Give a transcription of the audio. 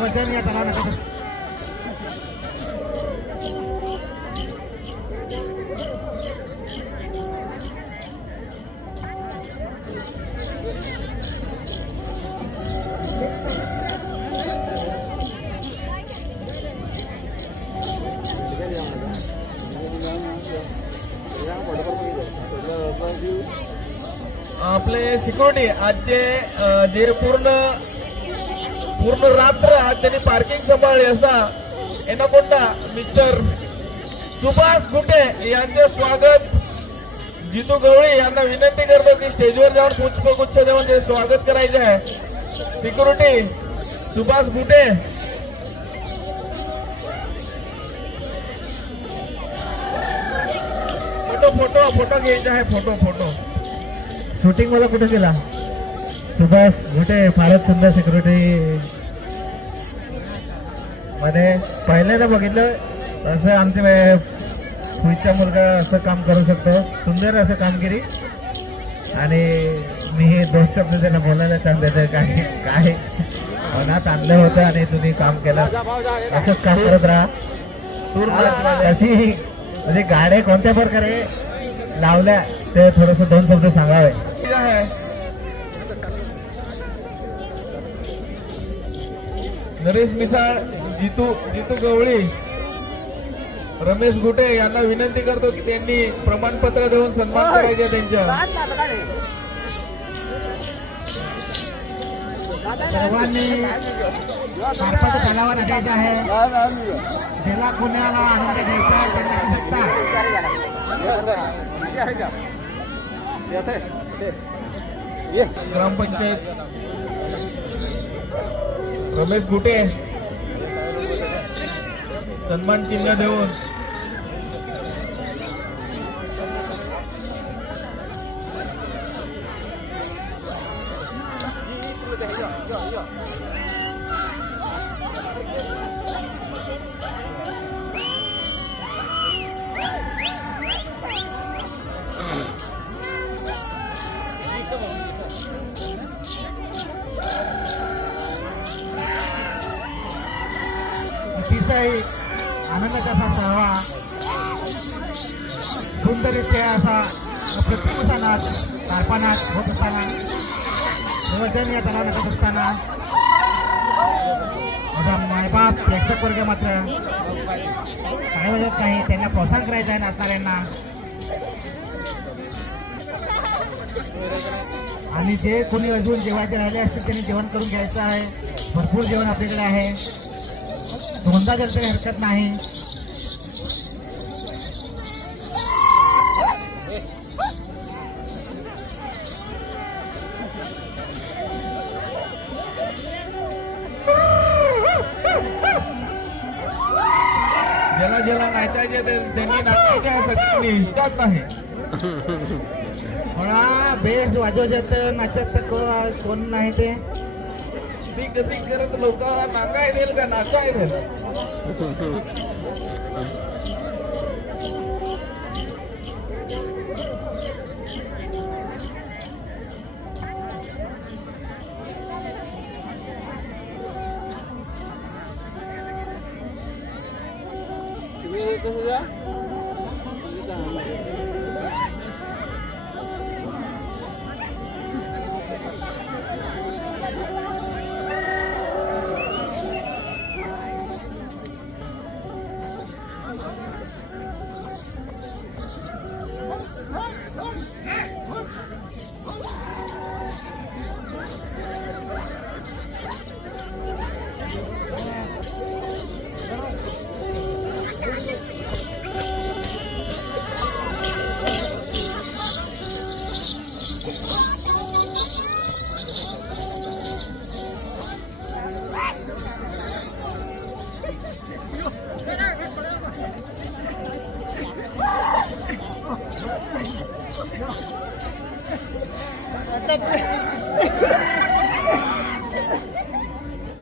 वजन या तलावाला आपले सिक्युरिटी आज जे पूर्ण रात्र आज त्यांनी पार्किंग सांभाळली असा एनाकोंडा मिस्टर सुभाष गुटे यांचे स्वागत जितू गवळी यांना विनंती करतो की स्टेजवर जाऊन पुष्पगुच्छ देऊन ते स्वागत करायचे आहे. सिक्युरिटी सुभाष गुटे फोटो घ्यायचा आहे. फोटो शूटिंग मला कुठे केला सुभाष कुठे फारच सुंदर सिक्युरिटी मध्ये पहिल्यांदा बघितलं असं आमचे पुढचा मुलगा असं काम करू शकतो. सुंदर असं कामगिरी आणि मी हे दोन शब्द त्याला बोलायला सांगते काय मनात आणलं होतं आणि तुम्ही काम केलं असंच काम करत राहा. अशी म्हणजे गाड्या कोणत्या प्रकारे लावल्या ते थोडस दोन शब्द सांगावे. नरेश मिसाळ जितू गवळी रमेश गुटे यांना विनंती करतो की त्यांनी प्रमाणपत्र देऊन सन्मान करायचे त्यांच्या. सर्वांनी मार्फत तलावा टाकायचा आहे. ज्याला पुण्याला आनंद घ्यायचा ग्रामपंचायत रमेश गुटे सन्मान चिन्ह देऊन अतिशय आनंदाचा असा सहवा सुंदररित्या असा प्रतिष्ठानात कारखानात होत असताना वजन या तलावाला होत असताना माझा मायबाप प्रेक्षक वर्ग मात्र काय वजत नाही. त्यांना प्रोत्साहन करायचं आहे नाचणाऱ्यांना. आणि जे कोणी अजून जेवायचे राहिले असतील त्यांनी जेवण करून घ्यायचं आहे. भरपूर जेवण आपल्याकडे आहे. दोनदा जर तरी हरकत नाही. ज्याला नाचायचे त्यांनी नाचायचे इष्टाच नाही. म्हणा बेस वाजवत नाचत कोण नाही ते ती कधी करत लोकांना नाचाय देईल का नाचाय देईल. That's